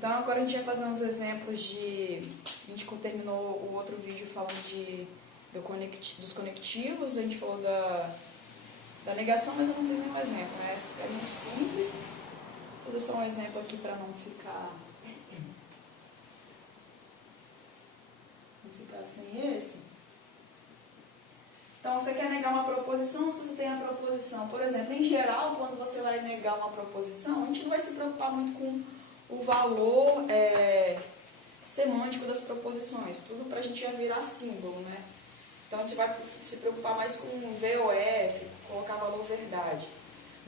Então agora a gente vai fazer uns exemplos de... A gente terminou o outro vídeo falando dos conectivos, a gente falou da negação, mas eu não fiz nenhum exemplo, né? É muito simples. Vou fazer só um exemplo aqui para não ficar sem esse. Então, você quer negar uma proposição, se você tem a proposição. Por exemplo, em geral, quando você vai negar uma proposição, a gente não vai se preocupar muito com o valor semântico das proposições. Tudo para a gente já virar símbolo, né? Então, a gente vai se preocupar mais com VOF, colocar valor verdade.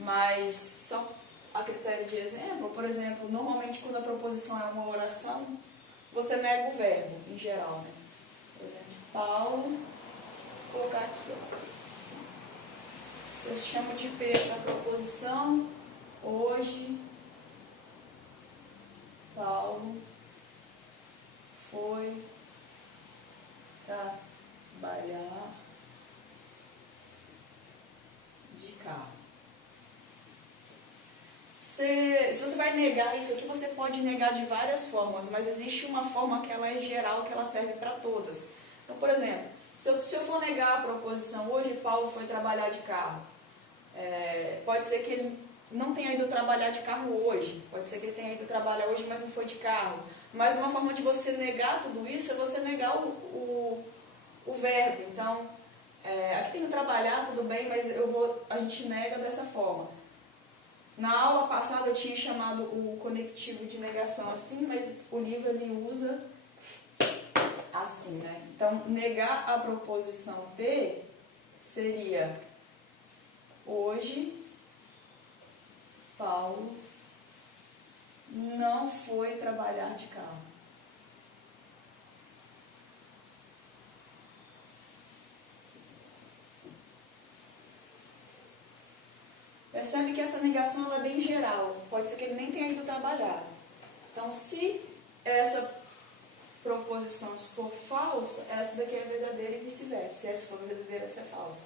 Mas, só a critério de exemplo, por exemplo, normalmente quando a proposição é uma oração, você nega o verbo, em geral, né? Por exemplo, Paulo, vou colocar aqui, ó. Assim. Se eu chamo de P essa proposição, hoje, Paulo foi trabalhar de carro. Se você vai negar isso aqui, você pode negar de várias formas, mas existe uma forma que ela é geral, que ela serve para todas. Então, por exemplo, se eu for negar a proposição, hoje Paulo foi trabalhar de carro, pode ser que ele não tenha ido trabalhar de carro hoje, pode ser que ele tenha ido trabalhar hoje, mas não foi de carro. Mas uma forma de você negar tudo isso é você negar o verbo. Então, aqui tem que trabalhar, tudo bem, mas a gente nega dessa forma. Na aula passada eu tinha chamado o conectivo de negação assim, mas o livro ele usa assim, né? Então, negar a proposição P seria: hoje, Paulo não foi trabalhar de carro. Percebe que essa negação ela é bem geral. Pode ser que ele nem tenha ido trabalhar. Então, se essa proposição for falsa, essa daqui é verdadeira e vice-versa. Se essa for verdadeira, essa é falsa.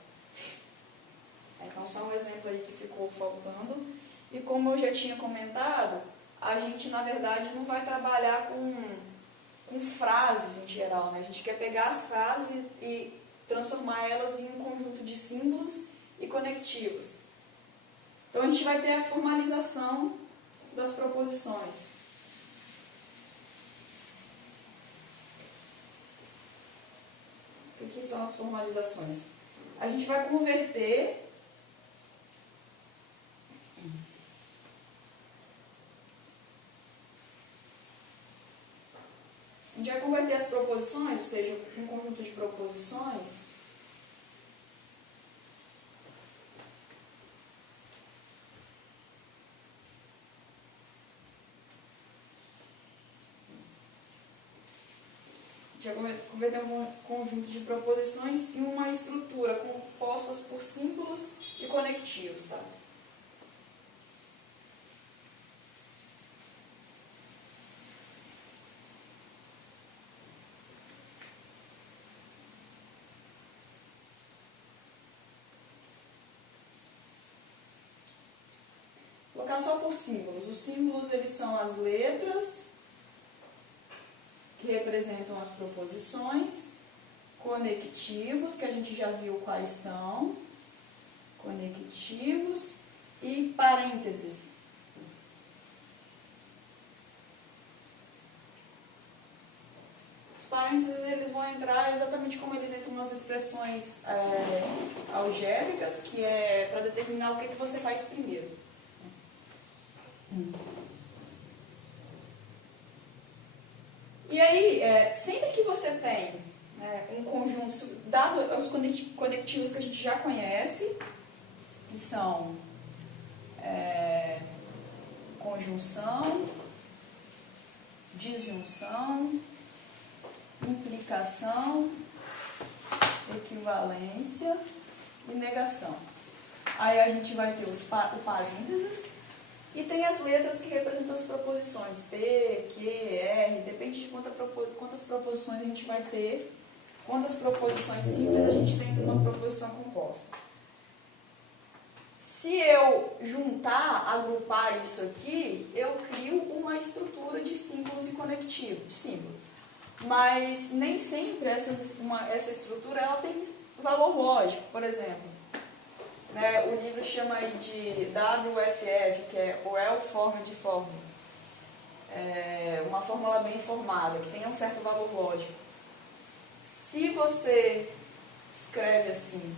Então, só um exemplo aí que ficou faltando. E como eu já tinha comentado, a gente, na verdade, não vai trabalhar com frases em geral, né? A gente quer pegar as frases e transformar elas em um conjunto de símbolos e conectivos. Então, a gente vai ter a formalização das proposições. O que são as formalizações? A gente vai converter as proposições, ou seja, um conjunto de proposições, converter um conjunto de proposições em uma estrutura compostas por símbolos e conectivos, tá? Vou colocar só por símbolos. Os símbolos, eles são as letras que representam as proposições, conectivos, que a gente já viu quais são, conectivos, e parênteses. Os parênteses eles vão entrar exatamente como eles entram nas expressões algébricas, que é para determinar o que você faz primeiro. E aí, sempre que você tem um conjunto, dado os conectivos que a gente já conhece, que são conjunção, disjunção, implicação, equivalência e negação. Aí a gente vai ter o parênteses e tem as letras que representam as proposições, P, Q, R, depende de quantas proposições a gente vai ter, quantas proposições simples a gente tem numa proposição composta. Se eu juntar, agrupar isso aqui, eu crio uma estrutura de símbolos conectivo, de símbolos. Mas nem sempre essa estrutura ela tem valor lógico. Por exemplo, né, o livro chama aí de WFF, que é Well Formed Formula. É uma fórmula bem formada, que tenha um certo valor lógico. Se você escreve assim,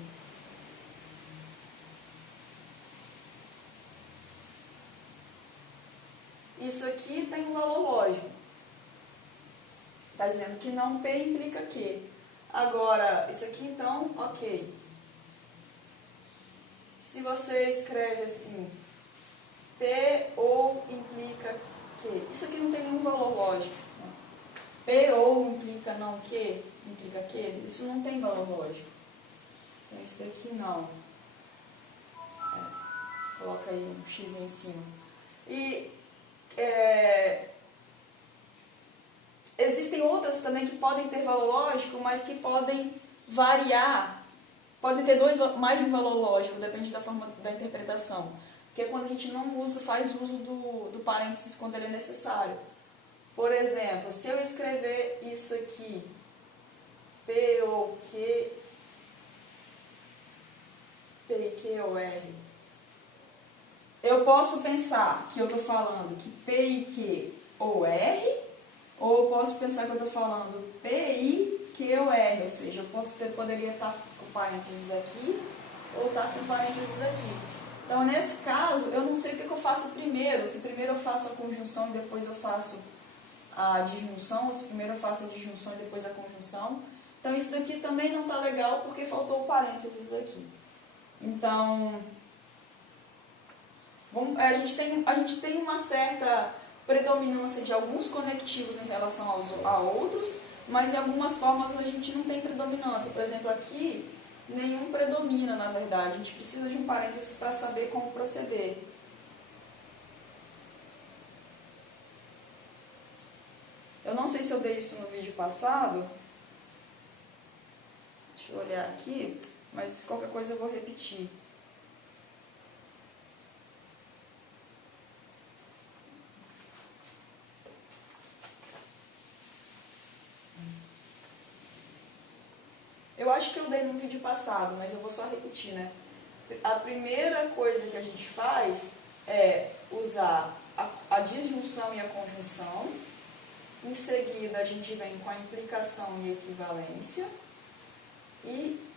isso aqui tem um valor lógico. Está dizendo que não P implica Q. Agora, isso aqui então, ok. Se você escreve assim, P ou implica Q, isso aqui não tem nenhum valor lógico. Né? P ou implica não Q, implica Q, isso não tem valor lógico. Então, isso daqui não. Coloca aí um X em cima. E existem outras também que podem ter valor lógico, mas que podem variar. Podem ter mais de um valor lógico, depende da forma da interpretação. Porque é quando a gente não faz uso do parênteses quando ele é necessário. Por exemplo, se eu escrever isso aqui, P ou Q, P e Q ou R, eu posso pensar que eu estou falando que P e Q ou R, ou eu posso pensar que eu estou falando P I Q ou R, ou seja, eu poderia estar com parênteses aqui ou estar com parênteses aqui. Então, nesse caso, eu não sei o que eu faço primeiro, se primeiro eu faço a conjunção e depois eu faço a disjunção, ou se primeiro eu faço a disjunção e depois a conjunção. Então, isso daqui também não está legal porque faltou o parênteses aqui. Então, a gente tem uma certa predominância de alguns conectivos em relação a outros, mas em algumas formas a gente não tem predominância. Por exemplo, aqui, nenhum predomina, na verdade. A gente precisa de um parênteses para saber como proceder. Eu não sei se eu dei isso no vídeo passado. Deixa eu olhar aqui, mas qualquer coisa eu vou repetir. Eu acho que eu dei no vídeo passado, mas eu vou só repetir, né? A primeira coisa que a gente faz é usar a disjunção e a conjunção. Em seguida, a gente vem com a implicação e equivalência. E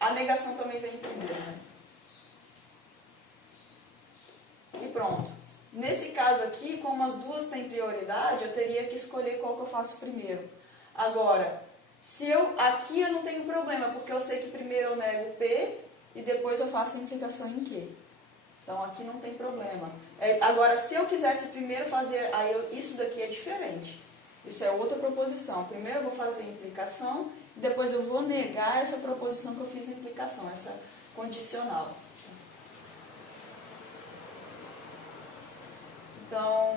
a negação também vem primeiro, né? E pronto. Nesse caso aqui, como as duas têm prioridade, eu teria que escolher qual que eu faço primeiro. Agora, aqui eu não tenho problema, porque eu sei que primeiro eu nego P e depois eu faço a implicação em Q. Então aqui não tem problema. Agora, se eu quisesse primeiro fazer, isso daqui é diferente. Isso é outra proposição. Primeiro eu vou fazer a implicação e depois eu vou negar essa proposição que eu fiz a implicação, essa condicional. Então,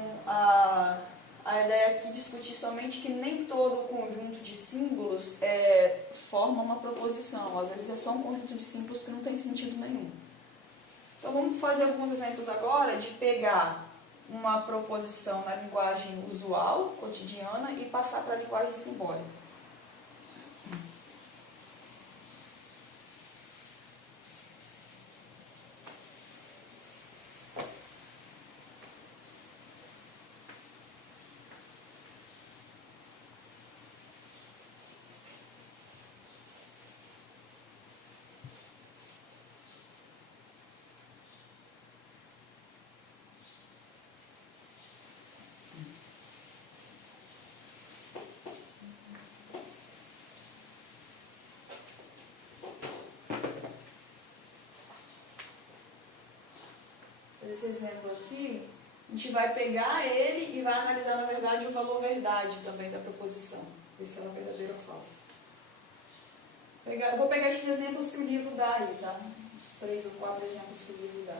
a ideia aqui é discutir somente que nem todo conjunto de símbolos forma uma proposição. Às vezes é só um conjunto de símbolos que não tem sentido nenhum. Então, vamos fazer alguns exemplos agora de pegar uma proposição na linguagem usual, cotidiana, e passar para a linguagem simbólica. Esse exemplo aqui, a gente vai pegar ele e vai analisar, na verdade, o valor verdade também da proposição. Ver se ela é verdadeira ou falsa. Eu vou pegar esses exemplos que o livro dá aí, tá? Os 3 ou 4 exemplos que o livro dá.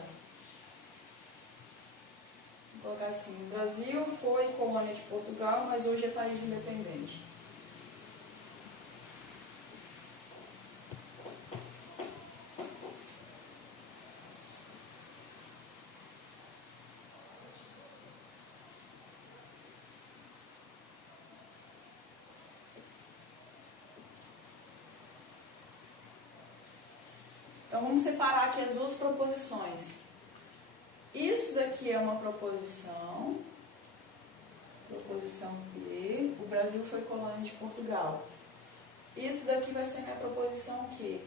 Vou colocar assim: o Brasil foi colônia de Portugal, mas hoje é país independente. vamos separar aqui as duas proposições. Isso daqui é uma proposição P, o Brasil foi colônia de Portugal. Isso daqui vai ser minha proposição Q,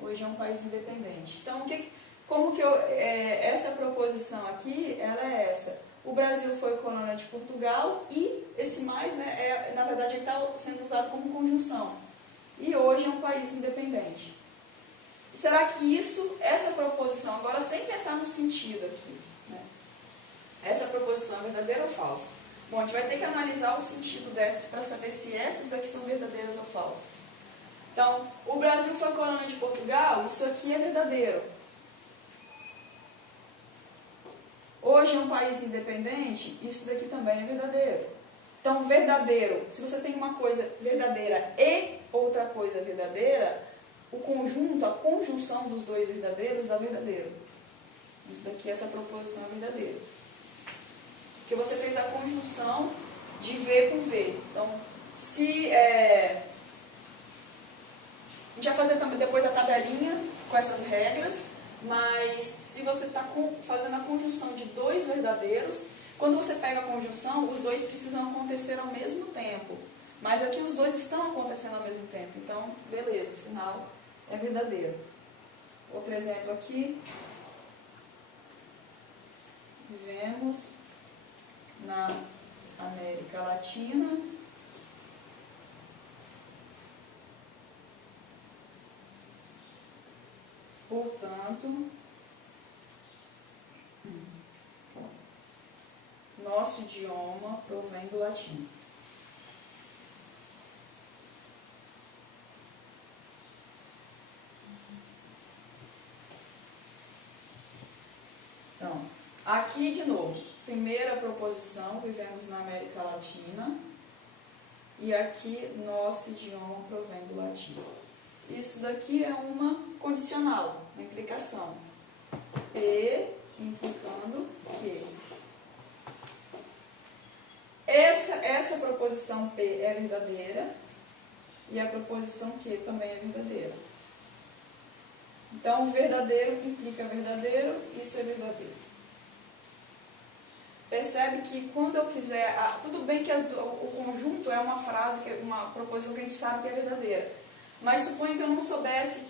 hoje é um país independente. Então, essa proposição aqui, ela é essa. O Brasil foi colônia de Portugal e esse mais, né, na verdade, ele está sendo usado como conjunção. E hoje é um país independente. Será que essa proposição, agora sem pensar no sentido aqui, né, essa proposição é verdadeira ou falsa? Bom, a gente vai ter que analisar o sentido dessas para saber se essas daqui são verdadeiras ou falsas. Então, o Brasil foi colônia de Portugal, isso aqui é verdadeiro. Hoje é um país independente, isso daqui também é verdadeiro. Então, verdadeiro, se você tem uma coisa verdadeira e outra coisa verdadeira, o conjunto, a conjunção dos dois verdadeiros dá verdadeiro. Isso daqui, essa proposição é verdadeira. Porque você fez a conjunção de V com V. Então, se... a gente vai fazer também depois a tabelinha com essas regras, mas se você está fazendo a conjunção de dois verdadeiros, quando você pega a conjunção, os dois precisam acontecer ao mesmo tempo. Mas aqui os dois estão acontecendo ao mesmo tempo. Então, beleza, o final é verdadeiro. Outro exemplo aqui. Vivemos na América Latina. Portanto, nosso idioma provém do latim. Então, aqui de novo, primeira proposição, vivemos na América Latina. E aqui, nosso idioma provém do latim. Isso daqui é uma condicional, uma implicação. P implicando Q. Essa proposição P é verdadeira e a proposição Q também é verdadeira. Então, verdadeiro implica verdadeiro, isso é verdadeiro. Percebe que quando eu quiser... tudo bem que o conjunto é uma frase, uma proposição que a gente sabe que é verdadeira. Mas suponha que eu não soubesse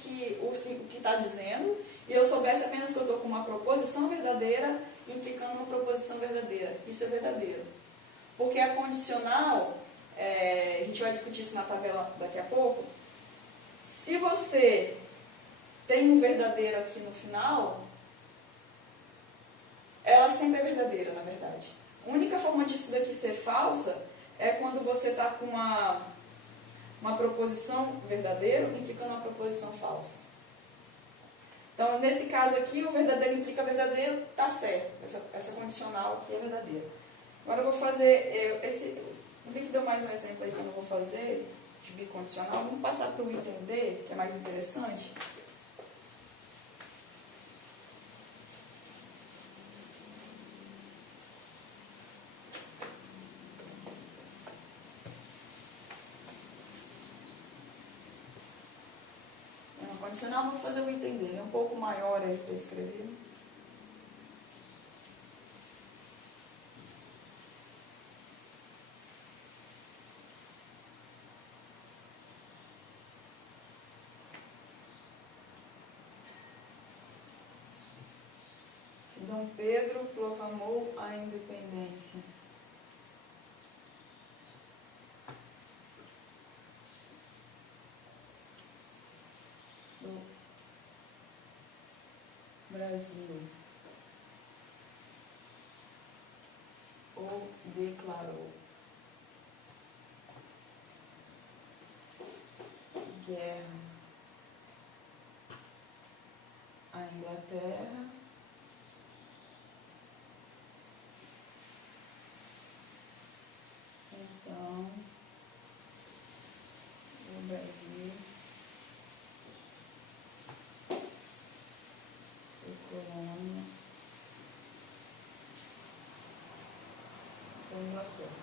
o que está dizendo, e eu soubesse apenas que eu estou com uma proposição verdadeira implicando uma proposição verdadeira. Isso é verdadeiro. Porque a condicional, a gente vai discutir isso na tabela daqui a pouco, se você tem um verdadeiro aqui no final, ela sempre é verdadeira, na verdade. A única forma disso daqui ser falsa é quando você está com uma proposição verdadeira implicando uma proposição falsa. Então, nesse caso aqui, o verdadeiro implica verdadeiro, está certo. Essa condicional aqui é verdadeira. Agora eu vou fazer... O Biff deu mais um exemplo aí que eu não vou fazer, de bicondicional. Vamos passar para o entender, que é mais interessante. Condicional, vou fazer o entender, é um pouco maior aí para escrever. Se Dom Pedro proclamou a independência. Brasil, ou declarou guerra à Inglaterra, então o Brasil foi colônia da Inglaterra.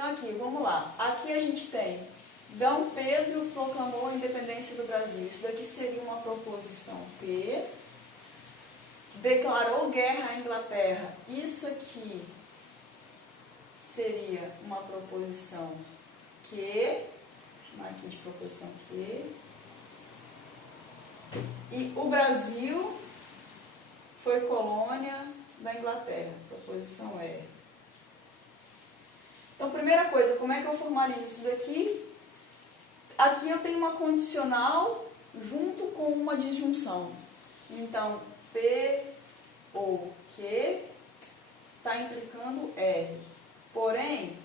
Então aqui, vamos lá. Aqui a gente tem D. Pedro proclamou a independência do Brasil. Isso daqui seria uma proposição P. Declarou guerra à Inglaterra. Isso aqui seria uma proposição Q. Vou chamar aqui de proposição Q. E o Brasil foi colônia da Inglaterra. Proposição R. Então, primeira coisa, como é que eu formalizo isso daqui? Aqui eu tenho uma condicional junto com uma disjunção. Então, P ou Q está implicando R. Porém,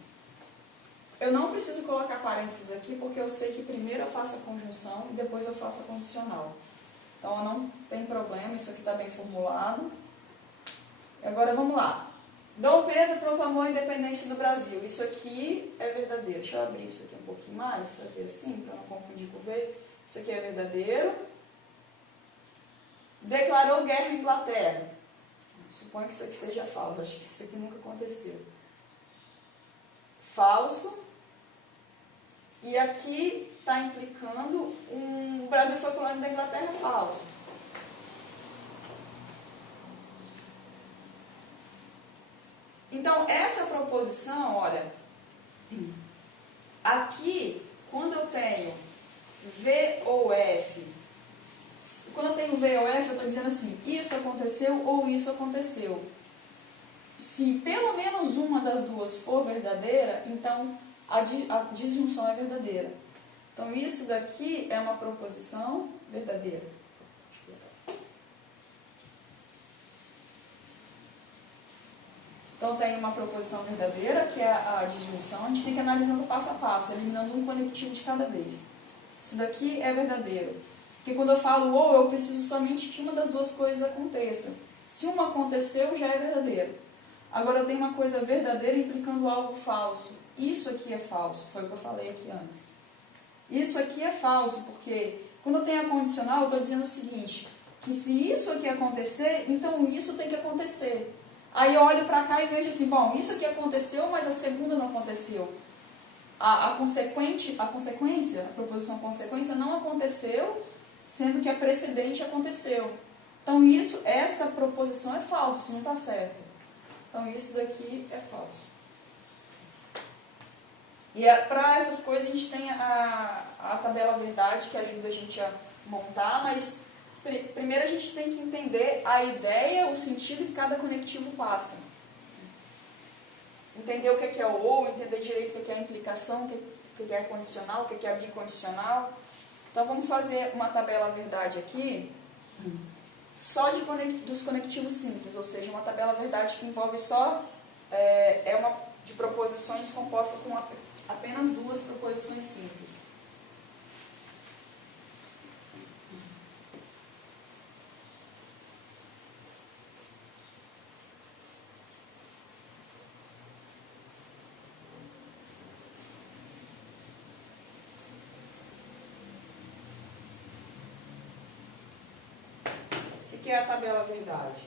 eu não preciso colocar parênteses aqui, porque eu sei que primeiro eu faço a conjunção e depois eu faço a condicional. Então, não tem problema, isso aqui está bem formulado. Agora, vamos lá. Dom Pedro proclamou a independência do Brasil. Isso aqui é verdadeiro. Deixa eu abrir isso aqui um pouquinho mais, fazer assim, para não confundir com o V. Isso aqui é verdadeiro. Declarou guerra à Inglaterra. Suponho que isso aqui seja falso. Acho que isso aqui nunca aconteceu. Falso. E aqui está implicando o Brasil foi colônia da Inglaterra. Falso. Então, essa proposição, olha, aqui, quando eu tenho V ou F, quando eu tenho V ou F, eu estou dizendo assim, isso aconteceu ou isso aconteceu. Se pelo menos uma das duas for verdadeira, então a disjunção é verdadeira. Então, isso daqui é uma proposição verdadeira. Então, tem uma proposição verdadeira, que é a disjunção. A gente tem que ir analisando passo a passo, eliminando um conectivo de cada vez. Isso daqui é verdadeiro. Porque quando eu falo ou, eu preciso somente que uma das duas coisas aconteça. Se uma aconteceu, já é verdadeiro. Agora, eu tenho uma coisa verdadeira implicando algo falso. Isso aqui é falso, foi o que eu falei aqui antes. Isso aqui é falso, porque quando eu tenho a condicional, eu estou dizendo o seguinte, que se isso aqui acontecer, então isso tem que acontecer. Aí eu olho para cá e vejo assim, bom, isso aqui aconteceu, mas a segunda não aconteceu. A consequência, a proposição consequência não aconteceu, sendo que a precedente aconteceu. Então essa proposição é falsa, isso não está certo. Então isso daqui é falso. E para essas coisas a gente tem a tabela verdade, que ajuda a gente a montar, mas primeiro a gente tem que entender a ideia, o sentido que cada conectivo passa. Entender o que é o ou, entender direito o que é a implicação, o que é a condicional, o que é a bicondicional. Então vamos fazer uma tabela verdade aqui, só dos conectivos simples, ou seja, uma tabela verdade que envolve só, uma de proposições composta com apenas duas proposições simples. O que é a tabela verdade?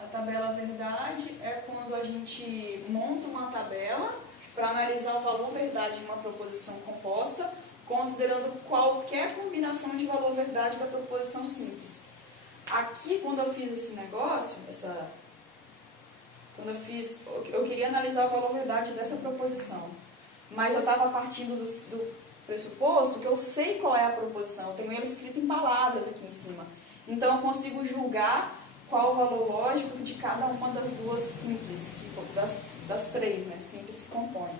A tabela verdade é quando a gente monta uma tabela para analisar o valor verdade de uma proposição composta, considerando qualquer combinação de valor verdade da proposição simples. Aqui, quando eu fiz esse negócio, eu queria analisar o valor verdade dessa proposição, mas eu estava partindo do pressuposto que eu sei qual é a proposição, eu tenho ela escrita em palavras aqui em cima. Então, eu consigo julgar qual o valor lógico de cada uma das duas simples, das três, né, simples que compõem.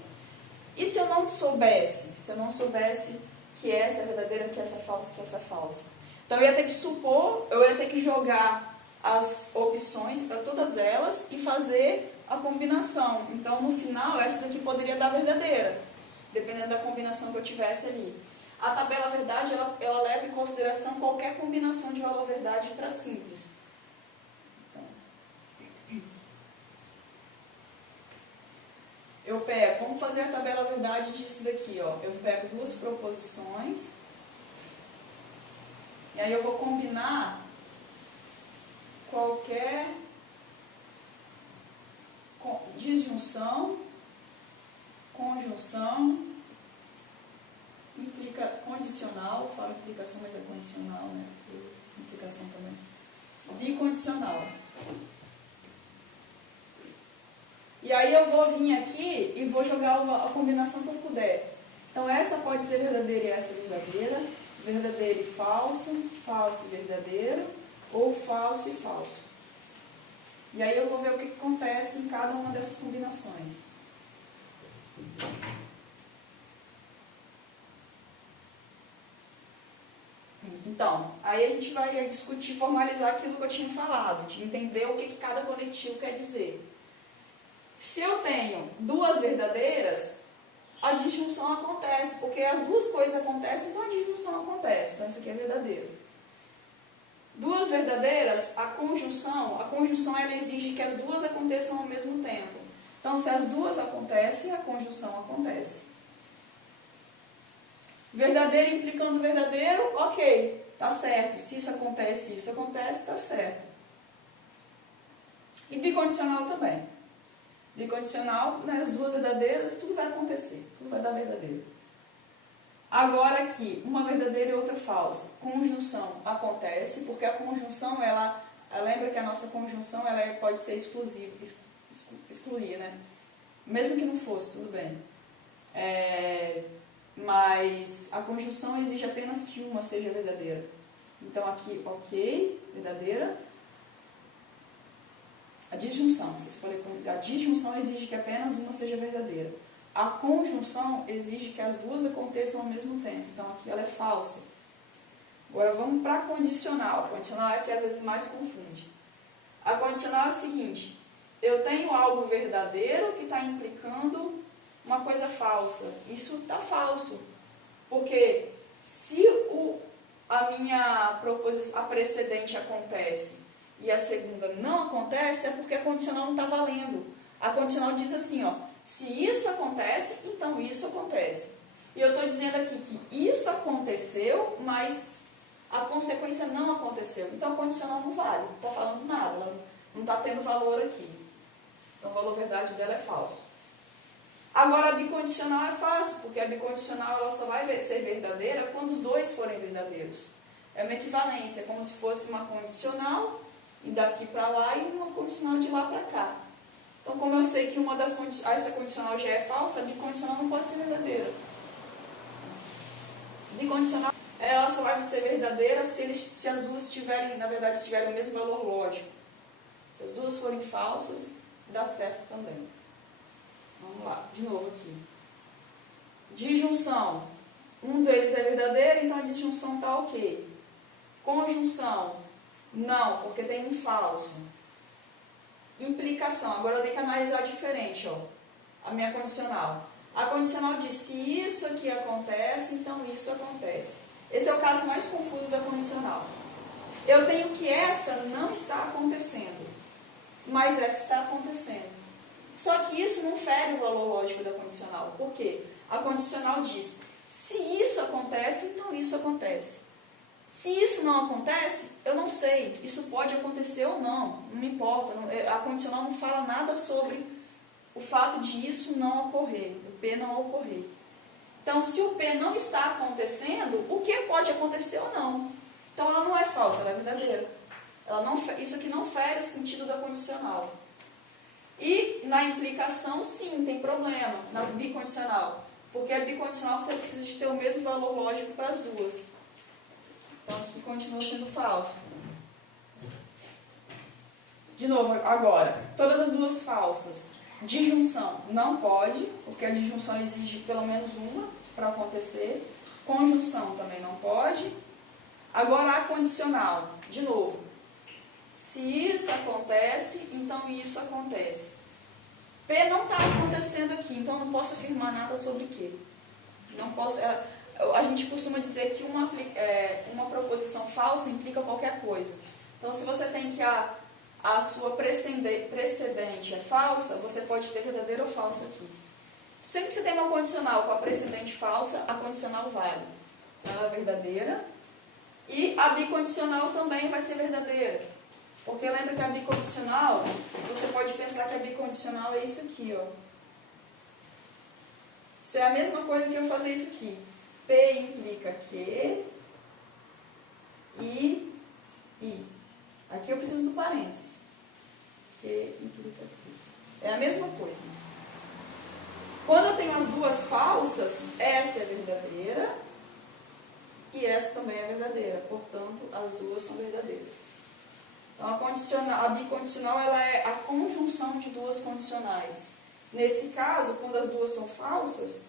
E se eu não soubesse que essa é verdadeira, que essa é falsa, que essa é falsa? Então, eu ia ter que eu ia ter que jogar as opções para todas elas e fazer a combinação. Então, no final, essa daqui poderia dar verdadeira, dependendo da combinação que eu tivesse ali. A tabela verdade, ela leva em consideração qualquer combinação de valor verdade para simples. Então, vamos fazer a tabela verdade disso daqui, ó. Eu pego duas proposições, e aí eu vou combinar qualquer disjunção conjunção, implica condicional, falo implicação, mas é condicional, né? Implicação também. Bicondicional. E aí eu vou vir aqui e vou jogar a combinação que eu puder. Então essa pode ser verdadeira e essa verdadeira, verdadeiro e falso, falso e verdadeiro, ou falso e falso. E aí eu vou ver o que acontece em cada uma dessas combinações. Então, aí a gente vai discutir, formalizar aquilo que eu tinha falado, de entender o que cada conectivo quer dizer. Se eu tenho duas verdadeiras, a disjunção acontece, porque as duas coisas acontecem, então a disjunção acontece. Então isso aqui é verdadeiro. Duas verdadeiras, a conjunção ela exige que as duas aconteçam ao mesmo tempo. Então se as duas acontecem, a conjunção acontece. Verdadeiro implicando verdadeiro, ok, tá certo. Se isso acontece, tá certo. E bicondicional também. Bicondicional, né, as duas verdadeiras, tudo vai acontecer, tudo vai dar verdadeiro. Agora aqui, uma verdadeira e outra falsa. Conjunção acontece, porque a conjunção, ela lembra que a nossa conjunção ela pode ser exclusiva, excluir, né? Mesmo que não fosse, tudo bem. Mas a conjunção exige apenas que uma seja verdadeira. Então aqui, ok, verdadeira. A disjunção, a disjunção exige que apenas uma seja verdadeira. A conjunção exige que as duas aconteçam ao mesmo tempo. Então aqui ela é falsa. Agora vamos para a condicional. A condicional é a que às vezes mais confunde. A condicional é o seguinte: eu tenho algo verdadeiro que está implicando uma coisa falsa. Isso está falso. Porque se a minha proposição, a precedente acontece e a segunda não acontece, é porque a condicional não está valendo. A condicional diz assim, ó, se isso acontece, então isso acontece. E eu estou dizendo aqui que isso aconteceu, mas a consequência não aconteceu. Então a condicional não vale, não está falando nada, ela não está tendo valor aqui. Então o valor verdade dela é falso. Agora a bicondicional é fácil, porque a bicondicional ela só vai ser verdadeira quando os dois forem verdadeiros. É uma equivalência, é como se fosse uma condicional e daqui para lá e uma condicional de lá para cá. Então, como eu sei que essa condicional já é falsa, a bicondicional não pode ser verdadeira. Bicondicional ela só vai ser verdadeira se as duas tiverem o mesmo valor lógico. Se as duas forem falsas, dá certo também. Vamos lá, de novo aqui. Disjunção. Um deles é verdadeiro, então a disjunção está ok. Conjunção. Não, porque tem um falso. Implicação. Agora eu tenho que analisar diferente, ó. A minha condicional. A condicional diz, se isso aqui acontece, então isso acontece. Esse é o caso mais confuso da condicional. Eu tenho que essa não está acontecendo, mas essa está acontecendo. Só que isso não fere o valor lógico da condicional. Por quê? A condicional diz, se isso acontece, então isso acontece. Se isso não acontece, eu não sei. Isso pode acontecer ou não, não me importa. A condicional não fala nada sobre o fato de isso não ocorrer, do P não ocorrer. Então, se o P não está acontecendo, o que pode acontecer ou não? Então, ela não é falsa, ela é verdadeira. Isso aqui não fere o sentido da condicional. E na implicação, sim, tem problema, na bicondicional. Porque a bicondicional você precisa de ter o mesmo valor lógico para as duas. Então aqui continua sendo falso. De novo, agora, todas as duas falsas. Disjunção não pode, porque a disjunção exige pelo menos uma para acontecer. Conjunção também não pode. Agora a condicional, de novo. Se isso acontece, então isso acontece. P não está acontecendo aqui, então eu não posso afirmar nada sobre quê. Não posso. A gente costuma dizer que uma proposição falsa implica qualquer coisa. Então, se você tem que a sua precedente é falsa, você pode ter verdadeiro ou falso aqui. Sempre que você tem uma condicional com a precedente falsa, a condicional vale. Ela é verdadeira. E a bicondicional também vai ser verdadeira. Porque lembra que a bicondicional, você pode pensar que a bicondicional é isso aqui, ó. Isso é a mesma coisa que eu fazer isso aqui. P implica Q, I. Aqui eu preciso do parênteses. Q implica Q. É a mesma coisa. Quando eu tenho as duas falsas, essa é verdadeira e essa também é verdadeira. Portanto, as duas são verdadeiras. Então, a bicondicional ela é a conjunção de duas condicionais. Nesse caso, quando as duas são falsas,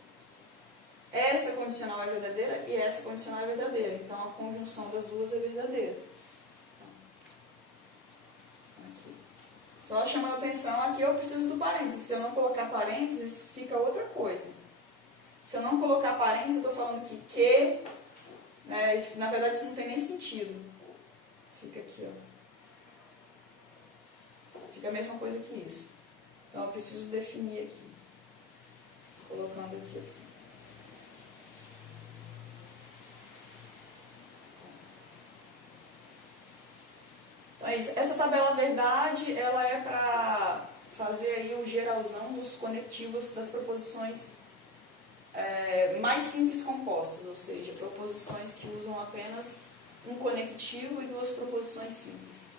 essa condicional é verdadeira e essa condicional é verdadeira. Então, a conjunção das duas é verdadeira. Aqui. Só chamando a atenção, aqui eu preciso do parênteses. Se eu não colocar parênteses, fica outra coisa. Se eu não colocar parênteses, eu estou falando que, né, na verdade isso não tem nem sentido. Fica aqui, ó. Fica a mesma coisa que isso. Então, eu preciso definir aqui. Colocando aqui assim. Então, é isso. Essa tabela verdade, ela é para fazer aí o geralzão dos conectivos das proposições mais simples compostas, ou seja, proposições que usam apenas um conectivo e duas proposições simples.